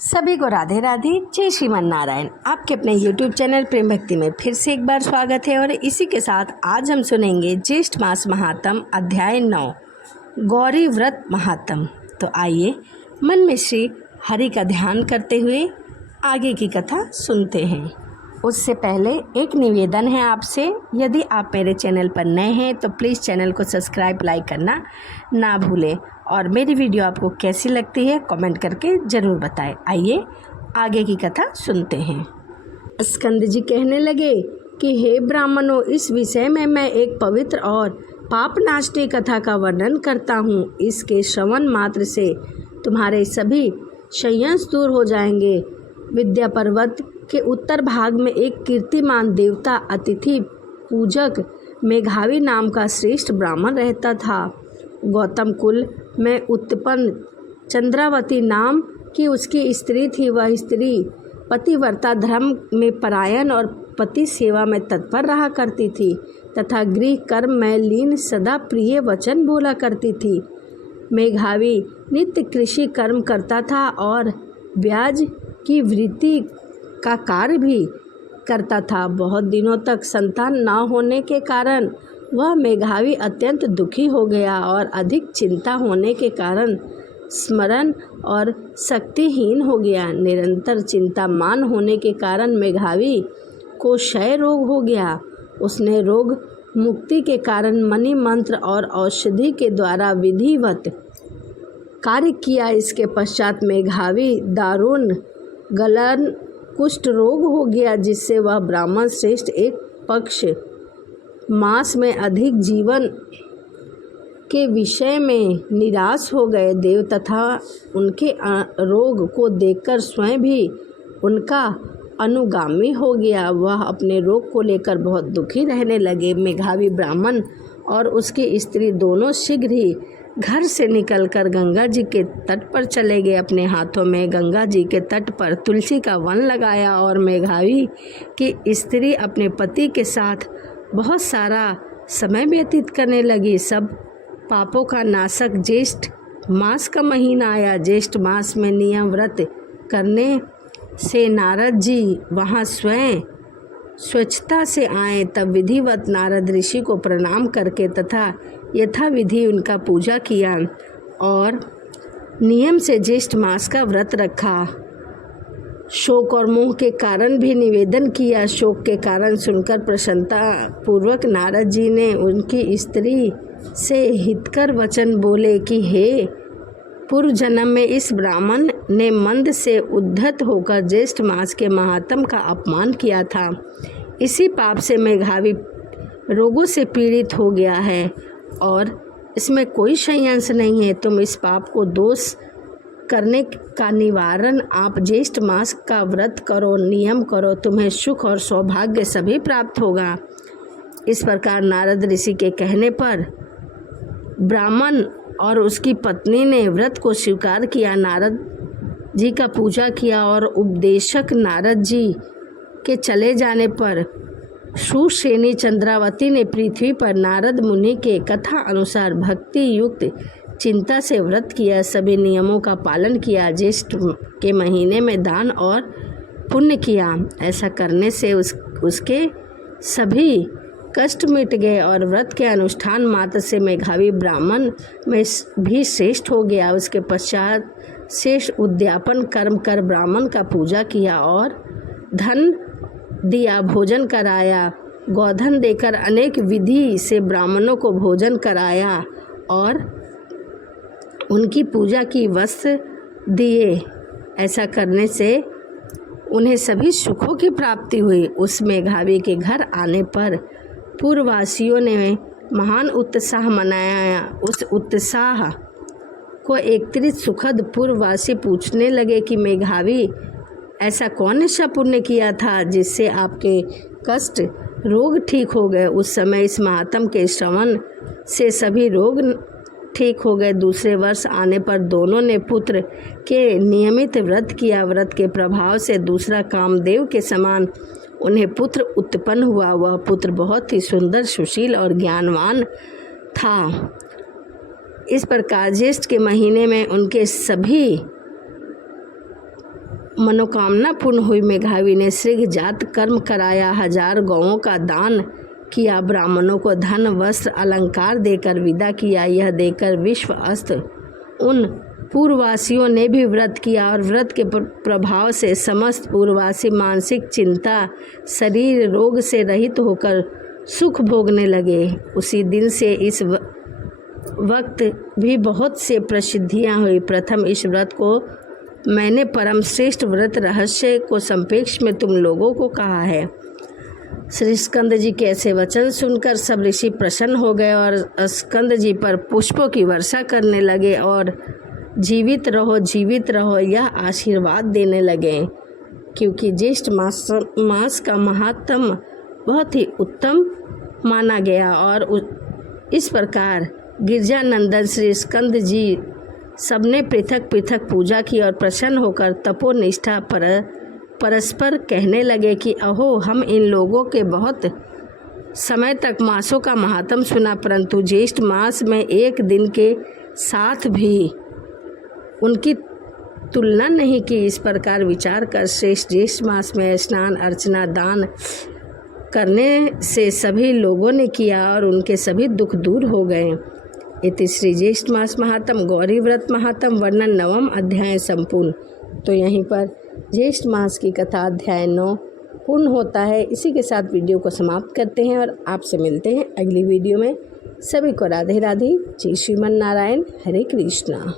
सभी को राधे राधे, जय श्रीमान नारायण। आपके अपने YouTube चैनल प्रेम भक्ति में फिर से एक बार स्वागत है। और इसी के साथ आज हम सुनेंगे ज्येष्ठ मास महात्म अध्याय 9 गौरी व्रत महात्म। तो आइए मन में श्री हरि का ध्यान करते हुए आगे की कथा सुनते हैं। उससे पहले एक निवेदन है आपसे, यदि आप मेरे चैनल पर नए हैं तो प्लीज़ चैनल को सब्सक्राइब लाइक करना ना भूलें और मेरी वीडियो आपको कैसी लगती है कमेंट करके ज़रूर बताएं। आइए आगे की कथा सुनते हैं। स्कंद जी कहने लगे कि हे ब्राह्मणों, इस विषय में मैं एक पवित्र और पापनाशनी कथा का वर्णन करता हूँ। इसके श्रवण मात्र से तुम्हारे सभी संशय दूर हो जाएंगे। विद्या पर्वत के उत्तर भाग में एक कीर्तिमान देवता अतिथि पूजक मेघावी नाम का श्रेष्ठ ब्राह्मण रहता था। गौतम कुल में उत्पन्न चंद्रावती नाम की उसकी स्त्री थी। वह स्त्री पतिव्रता धर्म में परायण और पति सेवा में तत्पर रहा करती थी तथा गृह कर्म में लीन सदा प्रिय वचन बोला करती थी। मेघावी नित्य कृषि कर्म करता था और ब्याज की वृत्ति का कार्य भी करता था। बहुत दिनों तक संतान न होने के कारण वह मेघावी अत्यंत दुखी हो गया और अधिक चिंता होने के कारण स्मरण और शक्तिहीन हो गया। निरंतर चिंतामान होने के कारण मेघावी को क्षय रोग हो गया। उसने रोग मुक्ति के कारण मणि मंत्र और औषधि के द्वारा विधिवत कार्य किया। इसके पश्चात मेघावी दारुण गलन कुष्ठ रोग हो गया, जिससे वह ब्राह्मण श्रेष्ठ एक पक्ष मास में अधिक जीवन के विषय में निराश हो गए। देव तथा उनके रोग को देखकर स्वयं भी उनका अनुगामी हो गया। वह अपने रोग को लेकर बहुत दुखी रहने लगे। मेघावी ब्राह्मण और उसकी स्त्री दोनों शीघ्र ही घर से निकलकर गंगा जी के तट पर चले गए। अपने हाथों में गंगा जी के तट पर तुलसी का वन लगाया और मेघावी की स्त्री अपने पति के साथ बहुत सारा समय व्यतीत करने लगी। सब पापों का नाशक ज्येष्ठ मास का महीना आया। ज्येष्ठ मास में नियम व्रत करने से नारद जी वहाँ स्वयं स्वच्छता से आए। तब विधिवत नारद ऋषि को प्रणाम करके तथा यथा विधि उनका पूजा किया और नियम से ज्येष्ठ मास का व्रत रखा। शोक और मोह के कारण भी निवेदन किया। शोक के कारण सुनकर प्रसन्नता पूर्वक नारद जी ने उनकी स्त्री से हितकर वचन बोले कि हे पूर्व जन्म में इस ब्राह्मण ने मंद से उद्धत होकर ज्येष्ठ मास के महात्म का अपमान किया था। इसी पाप से मेघावी रोगों से पीड़ित हो गया है और इसमें कोई संशय नहीं है। तुम इस पाप को दोष करने का निवारण आप ज्येष्ठ मास का व्रत करो, नियम करो, तुम्हें सुख और सौभाग्य सभी प्राप्त होगा। इस प्रकार नारद ऋषि के कहने पर ब्राह्मण और उसकी पत्नी ने व्रत को स्वीकार किया। नारद जी का पूजा किया और उपदेशक नारद जी के चले जाने पर सुश्रेणी चंद्रावती ने पृथ्वी पर नारद मुनि के कथा अनुसार भक्ति युक्त चिंता से व्रत किया, सभी नियमों का पालन किया, ज्येष्ठ के महीने में दान और पुण्य किया। ऐसा करने से उसके सभी कष्ट मिट गए और व्रत के अनुष्ठान मात्र से मेघावी ब्राह्मण में भी श्रेष्ठ हो गया। उसके पश्चात शेष उद्यापन कर्म कर ब्राह्मण का पूजा किया और धन दिया, भोजन कराया, गोधन देकर अनेक विधि से ब्राह्मणों को भोजन कराया और उनकी पूजा की, वस्त्र दिए। ऐसा करने से उन्हें सभी सुखों की प्राप्ति हुई। उस मेघावी के घर आने पर पूर्ववासियों ने महान उत्साह मनाया। उस उत्साह को एकत्रित सुखद पूर्ववासी पूछने लगे कि मेघावी, ऐसा कौन ऐसा पुण्य किया था जिससे आपके कष्ट रोग ठीक हो गए। उस समय इस महात्म के श्रवण से सभी रोग ठीक हो गए। दूसरे वर्ष आने पर दोनों ने पुत्र के नियमित व्रत किया। व्रत के प्रभाव से दूसरा कामदेव के समान उन्हें पुत्र उत्पन्न हुआ। वह पुत्र बहुत ही सुंदर, सुशील और ज्ञानवान था। इस प्रकार ज्येष्ठ के महीने में उनके सभी मनोकामना पूर्ण हुई। मेघावी ने श्रीघ जात कर्म कराया, 1000 गौओं का दान किया, ब्राह्मणों को धन वस्त्र अलंकार देकर विदा किया। यह देकर विश्व अस्त उन पूर्ववासियों ने भी व्रत किया और व्रत के प्रभाव से समस्त पूर्ववासी मानसिक चिंता, शरीर रोग से रहित होकर सुख भोगने लगे। उसी दिन से इस वक्त भी बहुत से प्रसिद्धियां हुई। प्रथम इस व्रत को मैंने परम श्रेष्ठ व्रत रहस्य को संक्षेप में तुम लोगों को कहा है। श्री स्कंद जी के ऐसे वचन सुनकर सब ऋषि प्रसन्न हो गए और स्कंद जी पर पुष्पों की वर्षा करने लगे और जीवित रहो यह आशीर्वाद देने लगे। क्योंकि ज्येष्ठ मास का महात्म बहुत ही उत्तम माना गया और इस प्रकार गिरजानंदन श्री स्कंद जी सबने पृथक पृथक पूजा की और प्रसन्न होकर तपोनिष्ठा परस्पर कहने लगे कि अहो, हम इन लोगों के बहुत समय तक मासों का महात्म सुना, परंतु ज्येष्ठ मास में एक दिन के साथ भी उनकी तुलना नहीं की। इस प्रकार विचार कर श्रेष्ठ ज्येष्ठ मास में स्नान अर्चना दान करने से सभी लोगों ने किया और उनके सभी दुख दूर हो गए। इति श्री ज्येष्ठ मास महात्म गौरी व्रत महात्म वर्णन 9वां अध्याय संपूर्ण। तो यहीं पर ज्येष्ठ मास की कथा अध्याय 9 पूर्ण होता है। इसी के साथ वीडियो को समाप्त करते हैं और आपसे मिलते हैं अगली वीडियो में। सभी को राधे राधे। जय श्रीमन नारायण। हरे कृष्णा।